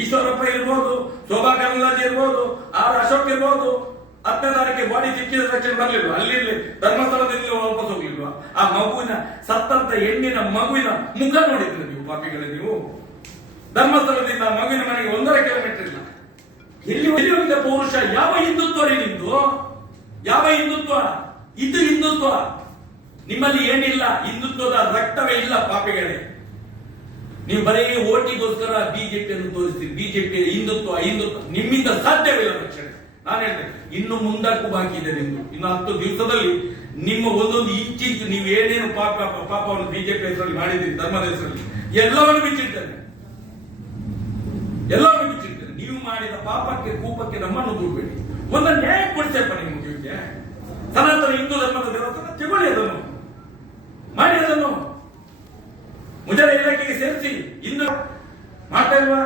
ಈಶ್ವರಪ್ಪ ಇರ್ಬೋದು, ಶೋಭಾ ಕರಂದ್ಲಾಜೆ ಇರ್ಬೋದು, ಆರ್ ಅಶೋಕ್ ಇರ್ಬೋದು, 10ನೇ ತಾರೀಕಿಗೆ ಬಾಡಿ ಸಿಕ್ಕಿದ ತಕ್ಷಣ ಬರ್ಲಿಲ್ವಾ? ಅಲ್ಲಿ ಧರ್ಮಸ್ಥಳದಲ್ಲಿ ವಾಪಸ್ ಹೋಗ್ಲಿಲ್ವಾ? ಆ ಮಗುವಿನ ಸತ್ತಂತ ಹೆಣ್ಣಿನ ಮಗುವಿನ ಮುಖ ನೋಡಿದ್ರೆ ನೀವು ಪಾಪಿಗಳೇ, ನೀವು ಧರ್ಮಸ್ಥಳದಿಂದ ಮಗುವಿನ ಮನೆಗೆ 1.5 ಕಿಲೋಮೀಟರ್ ಇಲ್ಲ. ಎಲ್ಲಿ ಹೋಗಿದ್ದ ಪೌರುಷ? ಯಾವ ಹಿಂದುತ್ವ ರೀ ನಿಮ್ದು? ಯಾವ ಹಿಂದುತ್ವ? ಇದು ಹಿಂದುತ್ವ? ನಿಮ್ಮಲ್ಲಿ ಏನಿಲ್ಲ, ಹಿಂದುತ್ವದ ರಕ್ತವೇ ಇಲ್ಲ ಪಾಪಿಗಳೇ. ನೀವು ಬರೀ ಓಟಿಗೋಸ್ಕರ ಬಿಜೆಪಿಯನ್ನು ತೋರಿಸ್ತೀರಿ. ಬಿಜೆಪಿ ಹಿಂದುತ್ವ ನಿಮ್ಮಿಂದ ಸಾಧ್ಯವಿಲ್ಲ ರಕ್ಷಣೆ. ನಾನು ಹೇಳ್ತೇನೆ, ಇನ್ನು ಮುಂದಕ್ಕೂ ಬಾಕಿ ಇದೆ ನಿಮ್ದು. ಇನ್ನು 10 ದಿವಸದಲ್ಲಿ ನಿಮ್ಮ ಒಂದೊಂದು ಇಂಚಿಂಚು ನೀವು ಏನೇನು ಪಾಪವನ್ನು ಬಿಜೆಪಿ ಹೆಸರಲ್ಲಿ ಮಾಡಿದ್ದೀರಿ, ಧರ್ಮದ ಹೆಸರಲ್ಲಿ ಎಲ್ಲವನ್ನು ಬಿಚ್ಚಿಡ್ತೇನೆ, ಎಲ್ಲವನ್ನು ಬಿಚ್ಚಿಡ್ತೇನೆ. ನೀವು ಮಾಡಿದ ಪಾಪಕ್ಕೆ ಕೂಪಕ್ಕೆ ನಮ್ಮನ್ನು ದೂರಬೇಡಿ. ಒಂದು ನ್ಯಾಯ ಕೊಡ್ತೇಪ್ಪ ನಿಮ್ಮ ಜೀವಿಗೆ. ಸನಾತನ ಹಿಂದೂ ಧರ್ಮದ ದೇವಸ್ಥಾನ ತಗೊಳ್ಳಿ, ಅದನ್ನು ಮಾಡಿ, ಅದನ್ನು ಮುಜರ ಇಲಾಖೆಗೆ ಸೇರಿಸಿ. ಇಂದು ಮಾಡ್ತಾ ಇಲ್ವಾ?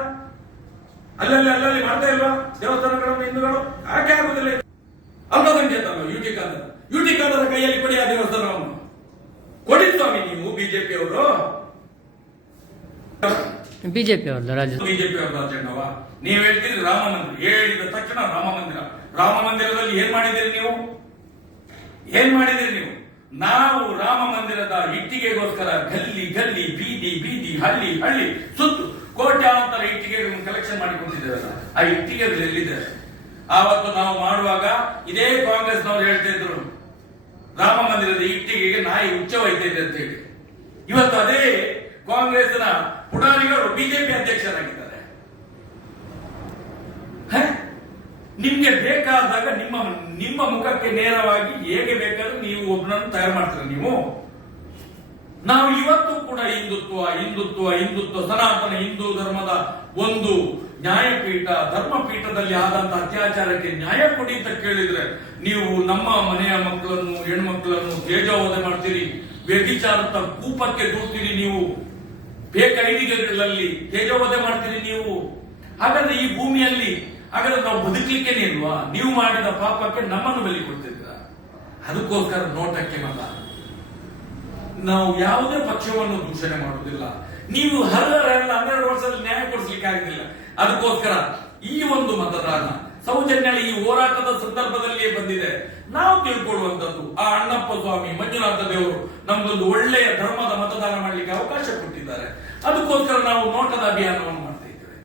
ಅಲ್ಲಲ್ಲಿ ಮಾಡ್ತಾ ಇಲ್ವಾ ದೇವಸ್ಥಾನಗಳನ್ನು ಹಿಂದೂಗಳು? ಯಾಕೆ ಆಗುದಿಲ್ಲ? ಅಲ್ಪಸಂಖ್ಯಾತ ಯುಟಿ ಖಾದರ್ ಕೈಯಲ್ಲಿ ಕೊಡಿ ಆ ದೇವಸ್ಥಾನವನ್ನು. ಕೊಡಿ ಸ್ವಾಮಿ ನೀವು ಬಿಜೆಪಿ ಅವರು. ಬಿಜೆಪಿ ಅವ್ರದ್ದು ರಾಜಣ್ಣವ ನೀವು ಹೇಳ್ತೀರಿ ರಾಮ ಮಂದಿರ. ಹೇಳಿದ ತಕ್ಷಣ ರಾಮ ಮಂದಿರದಲ್ಲಿ ಏನ್ ಮಾಡಿದ್ದೀರಿ ನೀವು? ನಾವು ರಾಮ ಮಂದಿರದ ಇಟ್ಟಿಗೆಗೋಸ್ಕರ ಗಲ್ಲಿ ಬೀದಿ ಹಳ್ಳಿ ಸುತ್ತು ಕೋಟ್ಯಾಂತರ ಇಟ್ಟಿಗೆಗಳನ್ನು ಕಲೆಕ್ಷನ್ ಮಾಡಿಕೊಟ್ಟಿದ್ದೇವೆ. ಆ ಇಟ್ಟಿಗೆಗಳು ಎಲ್ಲಿದ್ದಾರೆ? ಆವತ್ತು ನಾವು ಮಾಡುವಾಗ ಇದೇ ಕಾಂಗ್ರೆಸ್ನವರು ಹೇಳ್ತಾ ಇದ್ರು, ರಾಮ ಮಂದಿರದ ಇಟ್ಟಿಗೆಗೆ ನಾಯಿ ಉಚ್ಚವೈತಿದೆ ಅಂತ ಹೇಳಿ. ಇವತ್ತು ಅದೇ ಕಾಂಗ್ರೆಸ್ನ ಪುಡಾರಿಗಳು ಬಿಜೆಪಿ ಅಧ್ಯಕ್ಷರಾಗಿದ್ದಾರೆ. ನಿಮ್ಗೆ ಬೇಕಾದಾಗ ನಿಮ್ಮ ಮುಖಕ್ಕೆ ನೇರವಾಗಿ ಹೇಗೆ ಬೇಕಾದ್ರೂ ನೀವು ಒಬ್ಬನನ್ನು ತಯಾರು ಮಾಡ್ತೀರ. ನಾವು ಇವತ್ತು ಕೂಡ ಹಿಂದುತ್ವ ಸನಾತನ ಹಿಂದೂ ಧರ್ಮದ ಒಂದು ನ್ಯಾಯಪೀಠ, ಧರ್ಮಪೀಠದಲ್ಲಿ ಆದಂತಹ ಅತ್ಯಾಚಾರಕ್ಕೆ ನ್ಯಾಯ ಕೊಡಿ ಅಂತ ಕೇಳಿದ್ರೆ ನೀವು ನಮ್ಮ ಮನೆಯ ಮಕ್ಕಳನ್ನು, ಹೆಣ್ಮಕ್ಕಳನ್ನು ತೇಜೋವಧೆ ಮಾಡ್ತೀರಿ, ವ್ಯಭಿಚಾರದ ಕೂಪಕ್ಕೆ ದೂರ್ತೀರಿ, ನೀವು ಬೇಕೈದಿಗಳಲ್ಲಿ ತೇಜೋವಧೆ ಮಾಡ್ತೀರಿ ನೀವು. ಹಾಗಾದ್ರೆ ಈ ಭೂಮಿಯಲ್ಲಿ ಹಾಗಾದ್ರೆ ನಾವು ಬದುಕಲಿಕ್ಕೇನೆ ಇಲ್ವಾ? ನೀವು ಮಾಡಿದ ಪಾಪಕ್ಕೆ ನಮ್ಮನ್ನು ಬಲಿ ಕೊಡ್ತಿದ್ರ. ಅದಕ್ಕೋಸ್ಕರ ನೋಟಕ್ಕೆ ಮತ. ನಾವು ಯಾವುದೇ ಪಕ್ಷವನ್ನು ದೂಷಣೆ ಮಾಡುವುದಿಲ್ಲ. ನೀವು 12 ವರ್ಷದಲ್ಲಿ ನ್ಯಾಯ ಕೊಡಿಸ್ಲಿಕ್ಕೆ ಆಗುದಿಲ್ಲ. ಅದಕ್ಕೋಸ್ಕರ ಈ ಒಂದು ಮತದಾನ ಸೌಜನ್ಯ ಈ ಹೋರಾಟದ ಸಂದರ್ಭದಲ್ಲಿಯೇ ಬಂದಿದೆ. ನಾವು ತಿಳ್ಕೊಳ್ಳುವಂತದ್ದು, ಆ ಅಣ್ಣಪ್ಪ ಸ್ವಾಮಿ, ಮಂಜುನಾಥ ದೇವರು ನಮ್ದೊಂದು ಒಳ್ಳೆಯ ಧರ್ಮದ ಮತದಾನ ಮಾಡಲಿಕ್ಕೆ ಅವಕಾಶ ಕೊಟ್ಟಿದ್ದಾರೆ. ಅದಕ್ಕೋಸ್ಕರ ನಾವು ನೋಟದ ಅಭಿಯಾನವನ್ನು